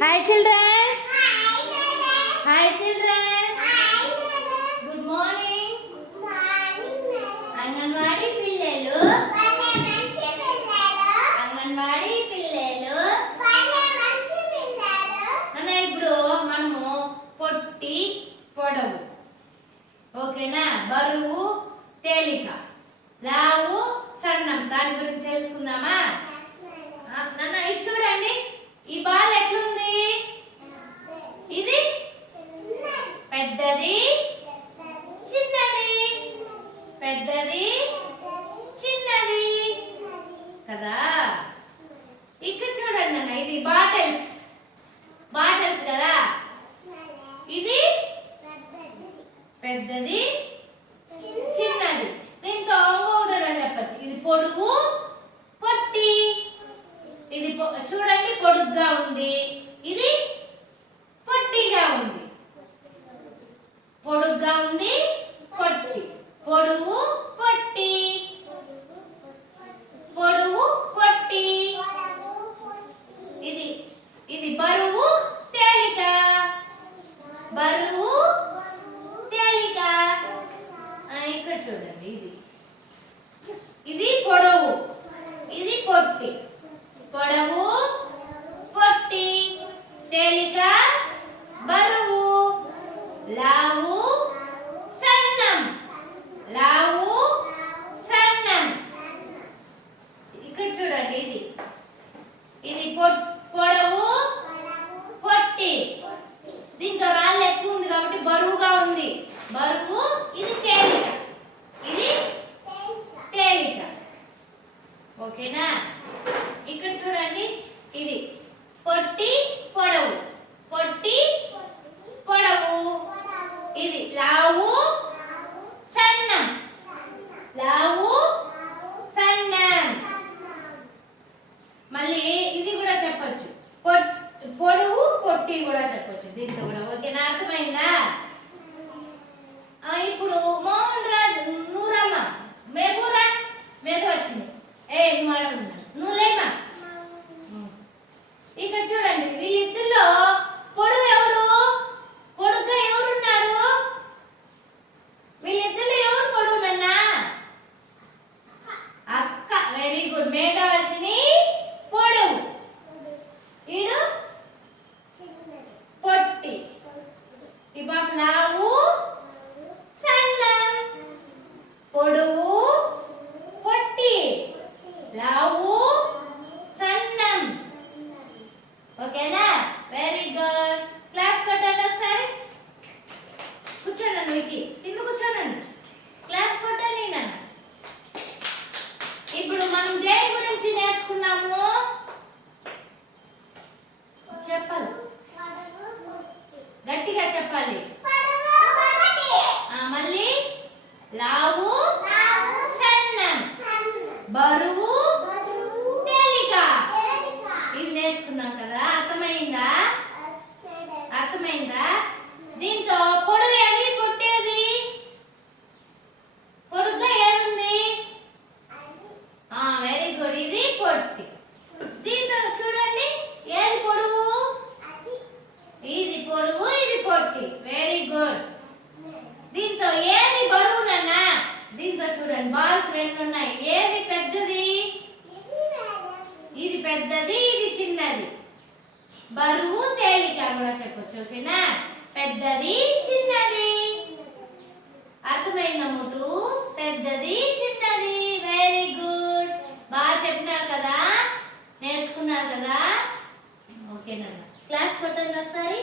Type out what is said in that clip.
Hi children hi children good morning anganwadi పిల్లలు. అంగన్వాడీ పిల్లలు. అన్న ఇప్పుడు మనము పొట్టి పొడవు. ఓకేనా? బరువు తేలిక. లావు సన్నం. దాని గురించి తెలుసుకుందామా? నాన్న ఇది చూడండి. ఈ బాల్ ఎట్లుంది ఇది పెద్దది? చిన్నది. పెద్దది? చిన్నది. కదా? ఇక్కడ చూడండి నాన్న ఇది బాటిల్స్. బాటిల్స్ కదా? ఇది? పెద్దది. చిన్నది. దీంతో ఇంకొకటి చెప్పచ్చు. ఇది పొడుగు పొట్టి. ఇది చూడండి పొడుగ్గా ఉంది. ఇది పొట్టిగా ఉంది పొడుగ్గా ఉంది పొట్టి పొడుగు పొట్టి పొడుగు పొట్టి ఇది ఇది బరువు తేలిక. బరువు తేలిక. ఇక్కడ చూడండి ఇది. ఇది పొడవు. ఇది పొట్టి. పొడవు పొట్టి తేలిక బరువు లావు సన్నం లావు సన్నం ఇక్కడ చూడండి ఇది ఇది పొ- పొడవు పొట్టి దీంతో రాళ్ళు ఎక్కువ ఉంది కాబట్టి బరువుగా ఉంది బరువు ఇది తేలిక. ఇది తేలిక. ఓకేనా? ఇక్కడ చూడండి ఇది పొట్టి పొడవు. పొట్టి పొడవు. ఇది లావు సన్నం లావు సన్నం మళ్ళీ ఇది కూడా చెప్పొచ్చు పొట్- పొడవు పొట్టి కూడా చెప్పొచ్చు దీంతో కూడా ఓకేనా అర్థమైందా ఆ, ఇప్పుడు మోహన్ రాజ్ నువ్వు రమ్మా మేఘూరా మేఘ వచ్చింది ఏ నువ్వు ఆడ ఉన్నా. నువ్వు లేమా ఇక్కడ చూడండి వీళ్ళిద్దరిలో పొడుగు ఎవరు పొడుగ్గా ఎవరున్నారు వీళ్ళిద్దరిలో ఎవరు పొడుగు నన్నా అక్క వెరీ గుడ్ మేఘ వచ్చింది పొడవు ఈడు పొట్టి ఈ పాప లావు సన్నం పొడవు పొట్టి లావు సన్నం ఓకేనా వెరీ గుడ్ క్లాస్ కొట్టండి ఒకసారి కూర్చోనండి వికి కింద కూర్చోనండి క్లాస్ కొట్టండి నాన్న ఇప్పుడు మనం దేని గురించి నేర్చుకున్నాము? చెప్పాలి. గట్టిగా చెప్పాలి. మళ్ళీ? లావు సన్నం. బరువు తేలిక. ఇవి నేర్చుకున్నాం కదా అర్థమైందా అర్థమైందా దీంతో పొడుగు ఏది పొట్టేది పొడుగ్గా ఏదుంది ఆ వెరీ గుడ్ ఇది పొట్టి దీంతో చూడండి ఏది పొడుగు ఇది పొడుగు ఇది పొట్టి వెరీ గుడ్ దీంతో ఏది బరువు దీంట్లో దీంతో చూడండి బాల్స్ రెండు ఉన్నాయి. ఏది పెద్దది? ఇది పెద్దది ఇది చిన్నది. బరువు తేలిక కూడా చెప్పొచ్చు ఓకేనా? పెద్దది చిన్నది. అర్థమైందా ముటు పెద్దది చిన్నది. వెరీ గుడ్ బాగా చెప్పినారు కదా? నేర్చుకున్నారు కదా? ఓకేనా? క్లాస్ కొట్టండి ఒకసారి.